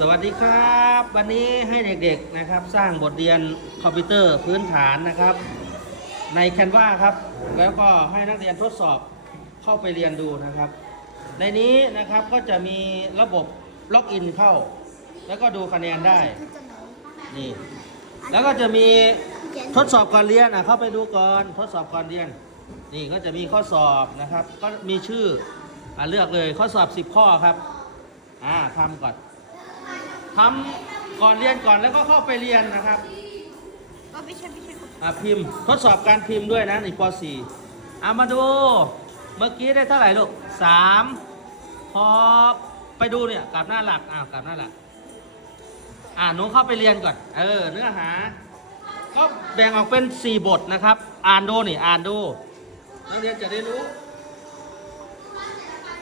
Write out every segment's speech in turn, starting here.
สวัสดีครับ วันนี้ให้เด็กๆนะครับ สร้างบทเรียนคอมพิวเตอร์พื้นฐานนะครับ ใน Canva ครับ แล้วก็ให้นักเรียนทดสอบเข้าไปเรียนดูนะครับ ในนี้นะครับก็จะมีระบบล็อกอินเข้า แล้วก็ดูคะแนนได้นี่แล้วก็จะมีทดสอบก่อนเรียนอะเข้าไปดูก่อนทดสอบก่อนเรียน นี่ก็จะมีข้อสอบนะครับ ก็มีชื่ออะเลือกเลยข้อสอบ 10 ข้อครับอ่าทำก่อน ทำก่อนเรียนก่อนแล้วก็เข้าไปเรียนนะครับก็ไม่ใช่ไม่ใช่อะพิมพ์ทดสอบการพิมพ์ด้วยนะในป .4 เอามาดู เมื่อกี้ได้เท่าไหร่ลูกสามพอไปดูเนี่ยกลับหน้าหลักอ้าวกลับหน้าหลักอ่าหนูเข้าไปเรียนก่อน เออ เนื้อหา ก็แบ่งออกเป็น 4 บทนะครับ อ่านดูนี่อ่านดูนักเรียนจะได้รู้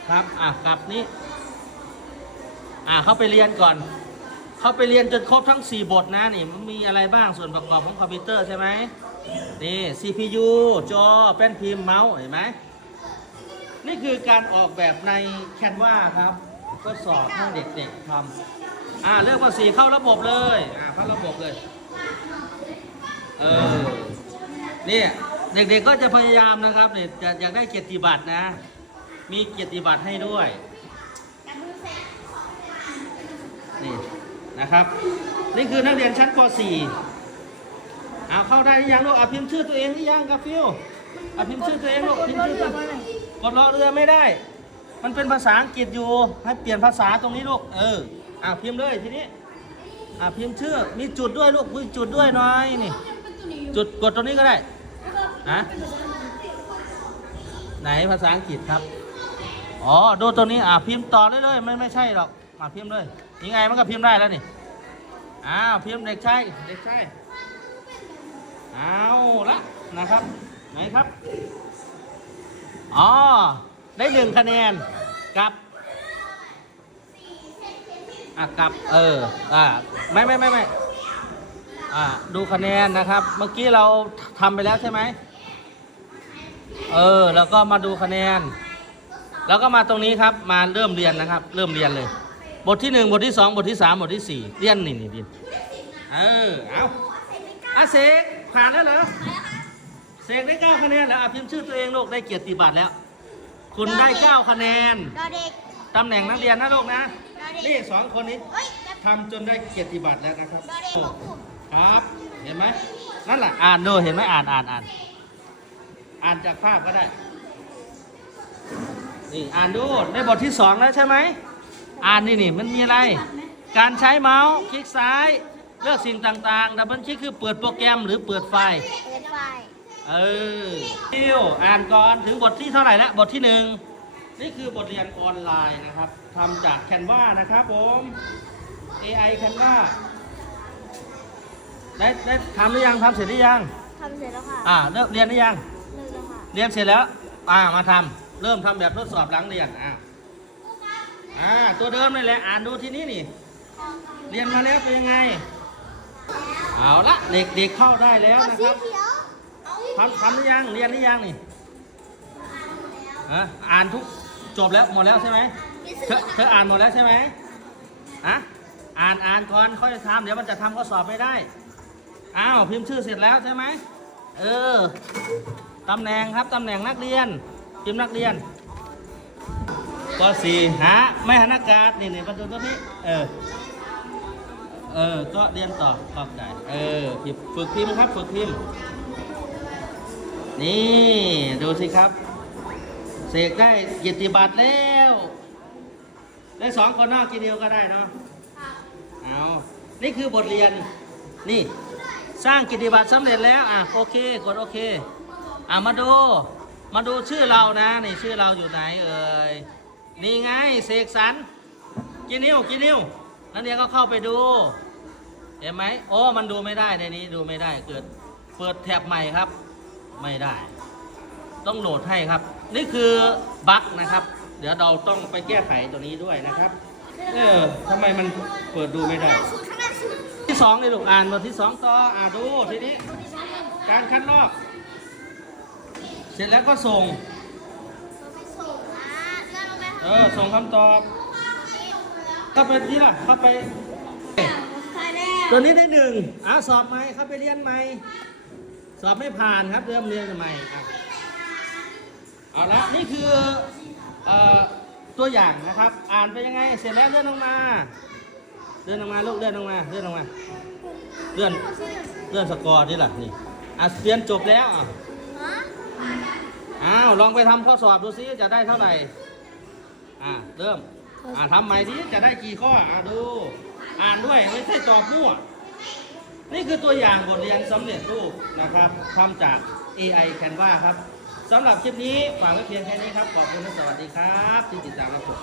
ครับ อะกลับนี้ อ่าเข้าไปเรียนก่อน เขาไปเรียนจนครบทั้ง 4 บทนะนี่มันมีอะไรบ้างส่วนประกอบของคอมพิวเตอร์ใช่ไหมนี่ CPU จอแป้นพิมพ์เมาส์เห็นไหมนี่คือการออกแบบใน Canva ครับทดสอบให้เด็กๆทำอ่าเลือกว่าสีเข้าระบบเลยอ่าเข้าระบบเลยเออเนี่ยเด็กๆก็จะพยายามนะครับเนี่ยจะอยากได้เกียรติบัตรนะ มีเกียรติบัตรให้ด้วยนี่ นะครับ นี่คือนักเรียนชั้นป .4 เอาเข้าได้หรือยังลูกเอาพิมพ์ชื่อตัวเองหรือยังครับฟิวเอาพิมพ์ชื่อตัวเองลูกพิมพ์ชื่อตัวเองกดรอเรือไม่ได้ มันเป็นภาษาอังกฤษอยู่ ให้เปลี่ยนภาษาตรงนี้ลูก เอออ่าพิมพ์เลยทีนี้อ่าพิมพ์ชื่อ มีจุดด้วยลูกมีจุดด้วยหน้อยนี่ จุดกดตรงนี้ก็ได้ฮะไหนภาษาอังกฤษครับ อ๋อ ดูตัวนี้อ่าพิมพ์ต่อได้เลยไม่ไม่ใช่หรอกอ่าพิมพ์เลย ยังไงมันก็พิมพ์ได้แล้วนี่อ้าวพิมพ์เด็กชายเด็กชายเอาละนะครับ ไหนครับอ๋อได้หนึ่งคะแนนกับอะกับเอออ่าไม่ไม่ไม่ไม่อ่าดูคะแนนนะครับ เมื่อกี้เราทำไปแล้วใช่ไหมเออ แล้วก็มาดูคะแนน แล้วก็มาตรงนี้ครับ มาเริ่มเรียนนะครับ เริ่มเรียนเลย บทที่หนึ่งบทที่สองบทที่สามบทที่สี่เรียนนี่นี่ดินเออเอาอาเสกผ่านแล้วเหรอเสกได้เก้าคะแนนแล้วอะพิมพ์ชื่อตัวเองลูกได้เกียรติบัตรแล้ว คุณได้เก้าคะแนนดอเด็กตำแหน่งนักเรียนนะลูกนะดอเด็กนี่สองคนนี้เฮ้ยแบบทำจนได้เกียรติบัตรแล้วนะครับดอเด็กของผมครับเห็นไหมนั่นแหละอ่านดูเห็นไหมอ่านอ่านอ่านอ่านจากภาพก็ได้นี่อ่านดูได้บทที่สองแล้วใช่ไหม อ่านนี่นี่มันมีอะไร การใช้เมาส์คลิกซ้าย เลือกสิ่งต่างๆดับเบิลคลิกคือเปิดโปรแกรมหรือเปิดไฟล์เปิดไฟเออคิวอ่านก่อนถึงบทที่เท่าไหร่แล้วบทที่หนึ่งนี่คือบทเรียนออนไลน์นะครับทำจาก Canva นะครับผม AI Canva ได้ได้ทำหรือยังทำเสร็จหรือยังทำเสร็จแล้วค่ะอ่าเริ่มเรียนหรือยังเลิกแล้วค่ะ เรียนเสร็จแล้ว อ่ามาทำเริ่มทำแบบทดสอบหลังเรียนอ่า อ่าตัวเดิมนี่แหละอ่านดูที่นี่นี่ เรียนมาแล้วเป็นยังไง เอาละเด็กเด็กเข้าได้แล้วนะครับเขียวทำทำหรือยังเรียนหรือยังนี่ฮะอ่านทุกจบแล้วหมดแล้วใช่ไหมเธอเธออ่านหมดแล้วใช่ไหมฮะอ่านอ่านก่อนค่อยทำเดี๋ยวมันจะทำข้อสอบไม่ได้อ้าวพิมพ์ชื่อเสร็จแล้วใช่ไหมเออตำแหน่งครับตำแหน่งนักเรียนพิมพ์นักเรียน ป .4 หาไม่หันอากาศนี่นี่ประตูตัวนี้เออเออ ก็เรียนต่อเข้าใจเออพิมพ์ฝึกพิมพ์ครับฝึกพิมพ์นี่ดูสิครับ เสกได้เกียรติบัตรแล้ว ได้สองคนนอกกี่เดียวก็ได้เนาะเอานี่คือบทเรียนนี่สร้างกิตติบัตรสำเร็จแล้วอะโอเคกดโอเค อะมาดู มาดูชื่อเรานะ นี่ชื่อเราอยู่ไหนเอ่ย นี่ไงเสกสรรกี่นิ้วกี่นิ้วนักเรียนก็เข้าไปดู เห็นไหมโอ้มันดูไม่ได้ในนี้ดูไม่ได้เกิดเปิดแท็บใหม่ครับ ไม่ได้ ต้องโหลดให้ครับ นี่คือบั๊กนะครับ เดี๋ยวเราต้องไปแก้ไขตัวนี้ด้วยนะครับ เออทำไมมันเปิดดูไม่ได้ ที่สองนี่ลูกอ่านบทที่สองต่ออ่าดูทีนี้ การคัดลอก เสร็จแล้วก็ส่ง เราไปส่งนะเลื่อนลงไปเออ ส่งคำตอบนี่เข้าไปที่ล่ะเข้าไปใช่แล้วตัวนี้ได้หนึ่งอ้าวสอบไหมเข้าไปเรียนไหม สอบไม่ผ่านครับเริ่มเรียนใหม่อะเอาละนี่คือเอ่อตัวอย่างนะครับ อ่านไปยังไง เสร็จแล้วเลื่อนลงมา เลื่อนลงมาลูกเลื่อนลงมาเลื่อนลงมา เลื่อนเลื่อนสกอร์นี่แหละนี่อะเรียนจบแล้วอะฮะอ้าวลองไปทำข้อสอบดูซิจะได้เท่าไหร่ อ่าเริ่ม อ่าทำใหม่สิจะได้กี่ข้ออ่าดู อ่านด้วยไม่ใช่ตอบมั่วนี่คือตัวอย่างบทเรียนสำเร็จรูปนะครับทำจาก AI Canva ครับสำหรับคลิปนี้ฝากไว้เพียงแค่นี้ครับ ขอบคุณและสวัสดีครับ ที่ติดตามรับชม